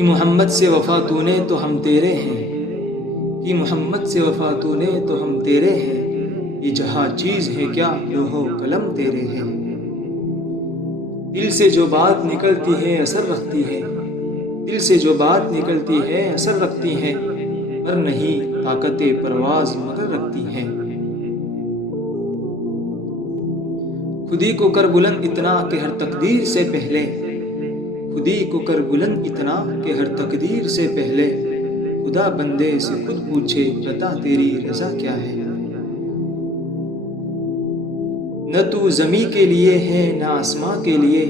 کہ محمد سے وفا تو نے تو ہم تیرے ہیں، کہ محمد سے وفا تو نے تو ہم تیرے ہیں، یہ جہاں چیز ہے کیا لوح و قلم تیرے ہیں۔ دل سے جو بات نکلتی ہے اثر رکھتی ہے، دل سے جو بات نکلتی ہے اثر رکھتی ہے، پر نہیں طاقت پرواز مگر رکھتی ہے۔ خودی کو کر بلند اتنا کہ ہر تقدیر سے پہلے، خودی کو کر بلند اتنا کہ ہر تقدیر سے پہلے، خدا بندے سے خود پوچھے بتا تیری رضا کیا ہے۔ نہ تو زمیں کے لیے ہے نہ آسماں کے لیے،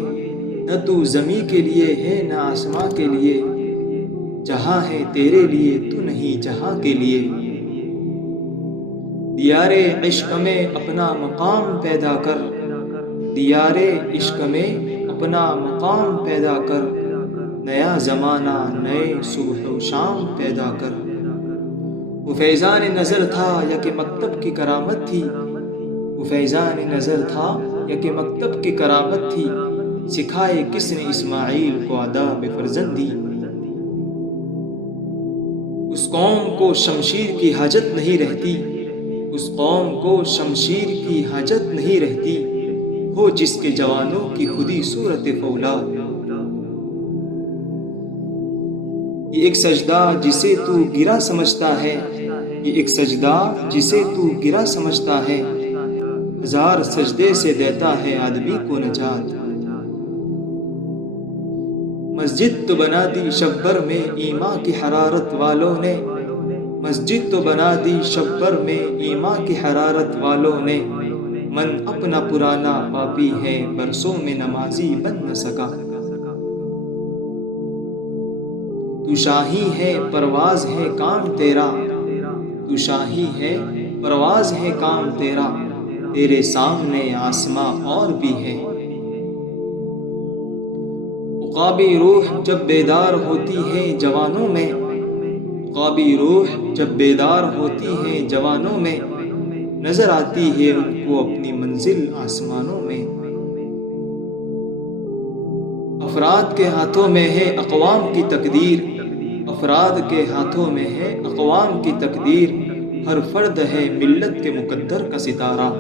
نہ تو زمیں کے لیے ہے نہ آسماں کے لیے، جہاں ہے تیرے لیے تو نہیں جہاں کے لیے۔ دیار عشق میں اپنا مقام پیدا کر، دیار عشق میں اپنا مقام پیدا کر، نیا زمانہ نئے صبح و شام پیدا کر۔ وہ فیضان نظر تھا یا کہ مکتب کی کرامت تھی، وہ فیضان نظر تھا یا کہ مکتب کی کرامت تھی، سکھائے کس نے اسماعیل کو آداب فرزندی۔ اس قوم کو شمشیر کی حاجت نہیں رہتی، اس قوم کو شمشیر کی حاجت نہیں رہتی، ہو جس کے جوانوں کی خودی صورت فولاد۔ یہ ایک سجدہ جسے تو گرا سمجھتا ہے، یہ ایک سجدہ جسے تو گرا سمجھتا ہے، ہزار سجدے سے دیتا ہے آدمی کو نجات۔ مسجد تو بنا دی شبر میں ایمان کی حرارت والوں نے، مسجد تو بنا دی شبر میں ایمان کی حرارت والوں نے، من اپنا پرانا پاپی ہے برسوں میں نمازی بن نہ سکا۔ تو شاہی ہے پرواز ہے کام تیرا، تو شاہی ہے پرواز ہے کام تیرا، تیرے سامنے آسماں اور بھی ہے۔ عقابی روح جب بیدار ہوتی ہے جوانوں میں، عقابی روح جب بیدار ہوتی ہے جوانوں میں، نظر آتی ہے ان کو اپنی منزل آسمانوں میں۔ افراد کے ہاتھوں میں ہے اقوام کی تقدیر، افراد کے ہاتھوں میں ہے اقوام کی تقدیر، ہر فرد ہے ملت کے مقدر کا ستارہ۔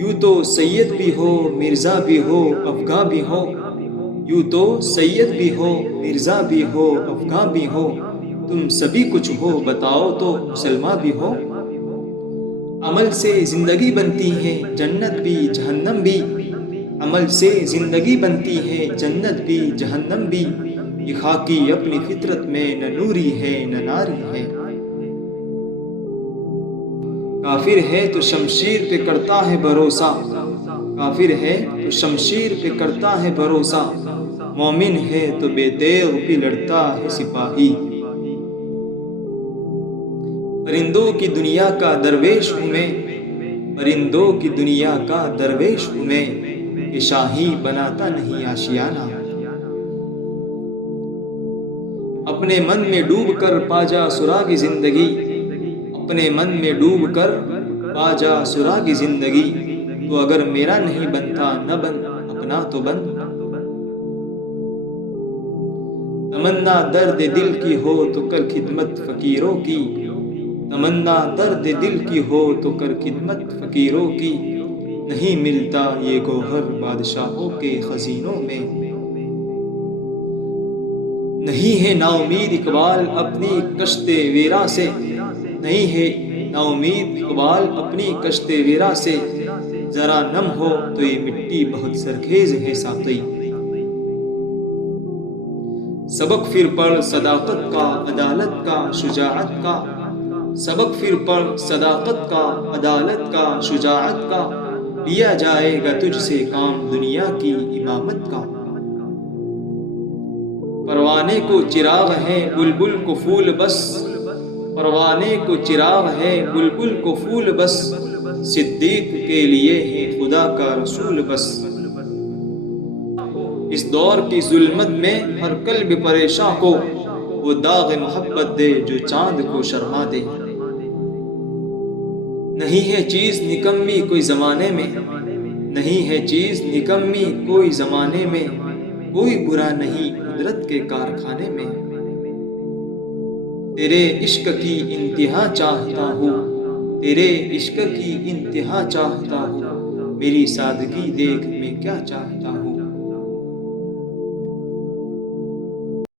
یوں تو سید بھی ہو مرزا بھی ہو افغاں بھی ہو، یوں تو سید بھی ہو مرزا بھی ہو افغاں بھی ہو، تم سبھی کچھ ہو بتاؤ تو مسلمان بھی ہو۔ عمل سے زندگی بنتی ہے جنت بھی جہنم بھی، عمل سے زندگی بنتی ہے جنت بھی جہنم بھی، یہ خاکی اپنی فطرت میں نہ نوری ہے نہ ناری ہے۔ کافر ہے تو شمشیر پہ کرتا ہے بھروسہ، کافر ہے تو شمشیر پہ کرتا ہے بھروسہ، مومن ہے تو بے تیغ بھی لڑتا ہے سپاہی۔ پرندوں کی دنیا کا درویش ہوں میں، پرندوں کی دنیا کا درویش ہوں میں، کہ شاہی بناتا نہیں آشیانہ۔ اپنے من میں ڈوب کر پا جا سراغ زندگی، اپنے من میں ڈوب کر پا جا سراغ زندگی، تو اگر میرا نہیں بنتا نہ بن اپنا تو بن۔ تمنا درد دل کی ہو تو کر خدمت فقیروں کی، تمنا درد دل کی ہو تو کر خدمت فقیروں کی، نہیں ملتا یہ گوہر بادشاہوں کے خزینوں میں۔ نہیں ہے نا امید اقبال اپنی کشت ویرا سے، نہیں ہے نا امید اقبال اپنی کشت ویرا سے، ذرا نم ہو تو یہ مٹی بہت سرخیز ہے ساقی۔ سبق پھر پڑھ صداقت کا عدالت کا شجاعت کا، سبق پھر پڑھ صداقت کا عدالت کا شجاعت کا، لیا جائے گا تجھ سے کام دنیا کی امامت کا۔ پروانے کو چراغ ہے بلبل کو پھول بس، پروانے کو چراغ ہے بلبل کو پھول بس، صدیق کے لیے ہے خدا کا رسول بس۔ اس دور کی ظلمت میں ہر قلب پریشاں کو وہ داغ محبت دے جو چاند کو شرما دے۔ نہیں ہے چیز نکمی کوئی زمانے میں، نہیں ہے چیز نکمی کوئی زمانے میں، کوئی برا نہیں قدرت کے کارخانے میں۔ تیرے عشق کی انتہا چاہتا ہوں، تیرے عشق کی انتہا چاہتا ہوں، میری سادگی دیکھ میں کیا چاہتا ہوں۔